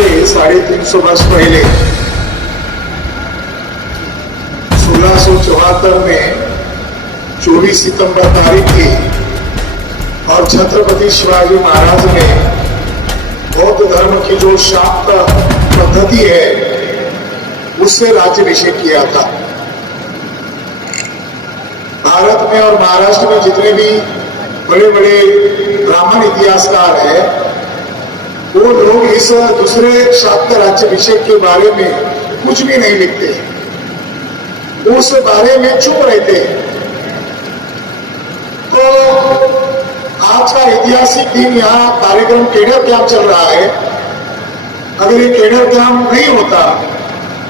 से 350 वर्ष पहले 1674 में 24 सितंबर तारीख की और छत्रपति शिवाजी महाराज ने बौद्ध धर्म की जो शाक्त पद्धति है उससे राज्याभिषेक किया था। भारत में और महाराष्ट्र में जितने भी बड़े बड़े ब्राह्मण इतिहासकार हैं वो लोग इस दूसरे शाक्त राज्याभिषेक के बारे में कुछ भी नहीं लिखते, उस बारे में चुप रहते हैं। तो आज का ऐतिहासिक दिन यहाँ कार्यक्रम केडर कैंप चल रहा है। अगर ये केडर कैंप नहीं होता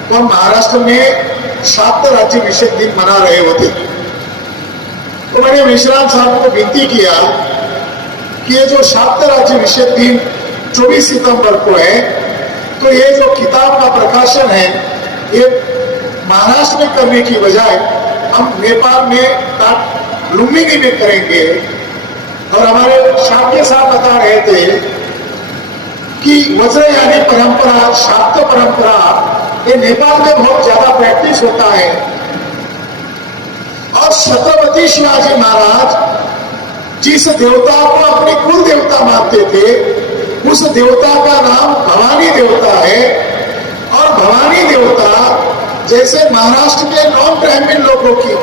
तो हम महाराष्ट्र में शाक्त राज्याभिषेक दिन मना रहे होते। तो मैंने मेश्राम साहब को विनती किया कि ये जो शाक्त राज्याभिषेक दिन 24 सितंबर को है, तो ये जो किताब का प्रकाशन है ये महाराष्ट्र में करने की बजाय हम नेपाल में लुम्बिनी में करेंगे। और हमारे शाक्य साहब बता रहे थे कि वज्रयानी परंपरा, शाक्त परंपरा ये नेपाल में बहुत ज्यादा प्रैक्टिस होता है। और छत्रपति शिवाजी महाराज जिस देवता को अपनी कुल देवता मानते थे उस देवता का नाम भवानी देवता है। और भवानी देवता जैसे महाराष्ट्र के नॉन ब्राह्मण लोगों की,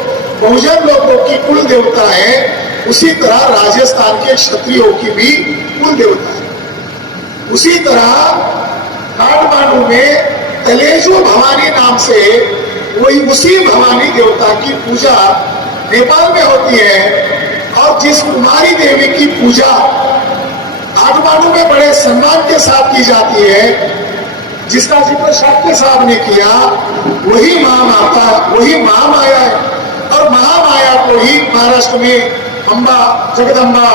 बहुजन लोगों की कुल देवता है, उसी तरह राजस्थान के क्षत्रियों की भी कुल देवता है। उसी तरह काठमांडू में तलेजू भवानी नाम से वही उसी भवानी देवता की पूजा नेपाल में होती है। और जिस कुमारी देवी की पूजा काठमांडू में बड़े सम्मान के साथ की जाती है, जिसका जिक्र शाक्य साहब ने किया, वही महामाता, वही महामाया है। और महामाया को ही महाराष्ट्र में अम्बा, जगदम्बा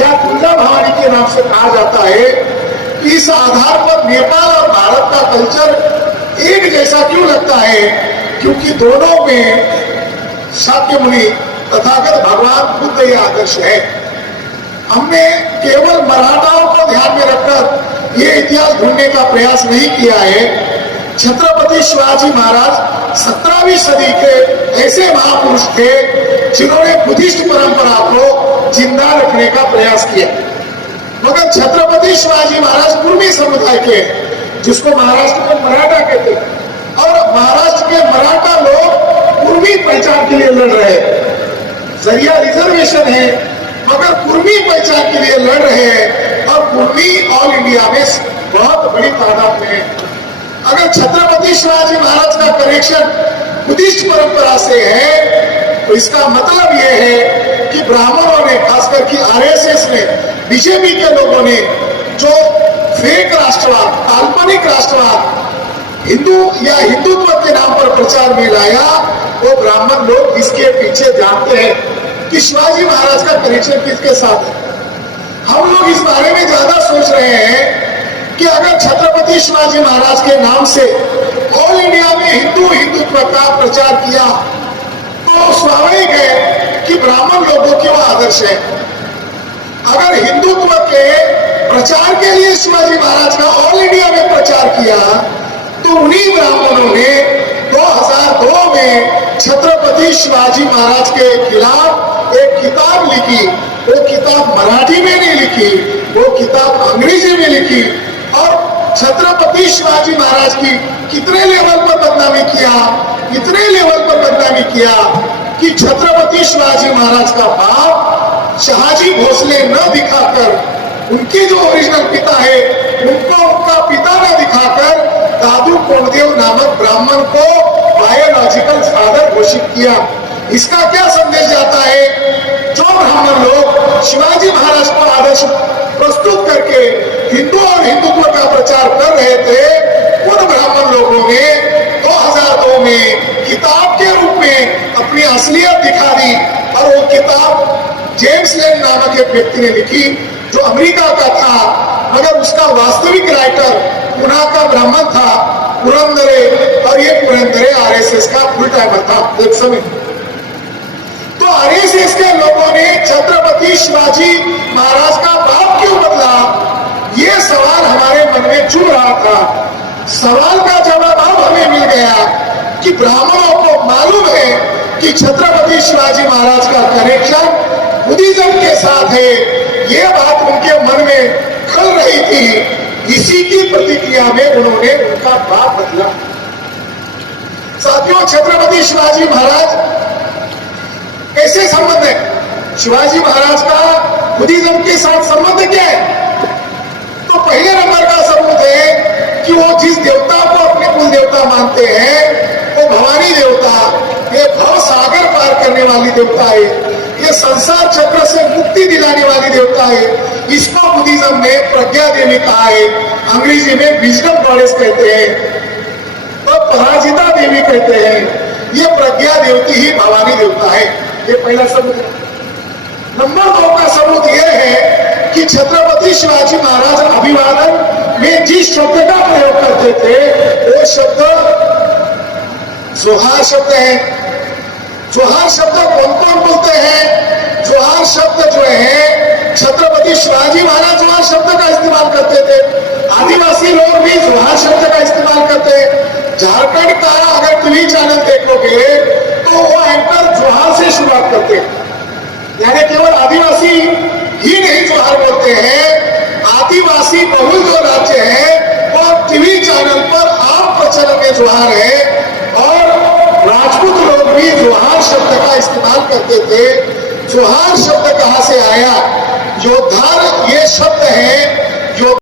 या दुर्गा भवानी के नाम से कहा जाता है। इस आधार पर नेपाल और भारत का कल्चर एक जैसा क्यों लगता है? क्योंकि दोनों में शाक्य मुनि, तथागत भगवान बुद्ध ये आदर्श है। हमने केवल मराठाओं को ध्यान में रखकर ये इतिहास ढूंढने का प्रयास नहीं किया है। छत्रपति शिवाजी महाराज 17वीं सदी के ऐसे महापुरुष थे जिन्होंने बुद्धिस्ट परंपरा को जिंदा रखने का प्रयास किया। मगर छत्रपति शिवाजी महाराज कुर्मी समुदाय के, जिसको महाराष्ट्र में मराठा कहते, और महाराष्ट्र के मराठा लोग कुर्मी पहचान के लिए लड़ रहे हैं। जरिया रिजर्वेशन है मगर कुर्मी पहचान के लिए लड़ रहे हैं। और कुर्मी ऑल इंडिया में बहुत बड़ी तादाद में है। अगर छत्रपति शिवाजी महाराज का कनेक्शन बुद्धिस्ट परंपरा से है तो इसका मतलब यह है कि ब्राह्मणों ने, खासकर कि आरएसएस ने, बीजेपी के लोगों ने जो फेक राष्ट्रवाद, काल्पनिक राष्ट्रवाद हिंदू या हिंदुत्व के नाम पर प्रचार में लाया, वो ब्राह्मण लोग इसके पीछे जानते हैं कि शिवाजी महाराज का कनेक्शन किसके साथ है। हम लोग इस बारे में ज्यादा सोच रहे हैं कि अगर छत्रपति शिवाजी महाराज के नाम से ऑल इंडिया में हिंदुत्व का प्रचार किया तो स्वाभाविक है कि ब्राह्मण लोगों के वो आदर्श है। अगर हिंदुत्व के प्रचार के लिए शिवाजी महाराज का ऑल इंडिया में प्रचार किया तो उन्हीं ब्राह्मणों ने 2002 में छत्रपति शिवाजी महाराज के खिलाफ एक किताब लिखी। वो किताब मराठी में नहीं लिखी, वो किताब अंग्रेजी में लिखी। और छत्रपति शिवाजी महाराज की कितने लेवल पर बदनामी किया, इतने लेवल पर बदनामी किया कि छत्रपति शिवाजी महाराज का बाप शहाजी भोसले न दिखाकर, उनके जो ओरिजिनल पिता है उनको उनका पिता न दिखाकर दादू कोंडदेव नामक ब्राह्मण को बायोलॉजिकल फादर घोषित किया। इसका क्या संदेश जाता है? जो ब्राह्मण लोग शिवाजी महाराज को आदर्श प्रस्तुत करके हिंदू और हिंदुत्व का प्रचार कर रहे थे, उन ब्राह्मण लोगों ने 2002 में किताब के रूप में अपनी असलियत दिखा दी। और वो किताब जेम्स लेन नामक एक व्यक्ति ने लिखी जो अमेरिका का था, मगर उसका वास्तविक राइटर पुणे का ब्राह्मण था, पुरंदरे। और ये पुरंदरे आरएसएस का फुल टाइमर था एक समय। तो आरएसएस के लोगों ने छत्रपति शिवाजी महाराज का बाप क्यों बदला, ये सवाल हमारे मन में चुभ रहा था। था। सवाल का जवाब अब हमें मिल गया कि ब्राह्मणों को मालूम है कि छत्रपति शिवाजी महाराज का कनेक्शन बुद्धिज्म के साथ है। ये बात उनके मन में खल रही थी। इसी की प्रतिक्रिया में उन्होंने उनका बाप बदला। साथियों, छत्रपति शिवाजी महाराज कैसे संबंध है? शिवाजी महाराज का बुद्धिज्म के साथ संबंध क्या है? तो पहले नंबर का सबूत है कि वो जिस देवता को अपने कुल देवता मानते हैं वो भवानी देवता, ये भव सागर पार करने वाली देवता है, ये संसार चक्र से मुक्ति दिलाने वाली देवता है। इसको बुद्धिज्म ने प्रज्ञा देवी कहा है, अंग्रेजी में विजडम गॉडेस कहते हैं, तो पराजिता देवी कहते हैं। ये प्रज्ञा देवती ही भवानी देवता है। ये पहला सबूत है। नंबर 2 का सबूत यह है कि छत्रपति शिवाजी महाराज अभिवादन में जिस शब्द का प्रयोग करते थे वो शब्द जोहार शब्द है। जोहार शब्द कौन कौन बोलते हैं? जोहार शब्द जो है छत्रपति शिवाजी महाराज जोहार शब्द का इस्तेमाल करते थे। आदिवासी लोग भी जोहार शब्द का इस्तेमाल करते हैं। झारखंड का अगर टीवी चैनल देखोगे तो वो एंकर जोहार से शुरुआत करते हैं। यानी केवल आदिवासी ही नहीं जोहार बोलते हैं, आदिवासी बहुल जो राज्य है वो टीवी चैनल पर आम प्रचलन में जोहार है। और राजपूत लोग भी जोहार शब्द का इस्तेमाल करते थे। जोहार शब्द कहां से आया? योद्धार ये शब्द है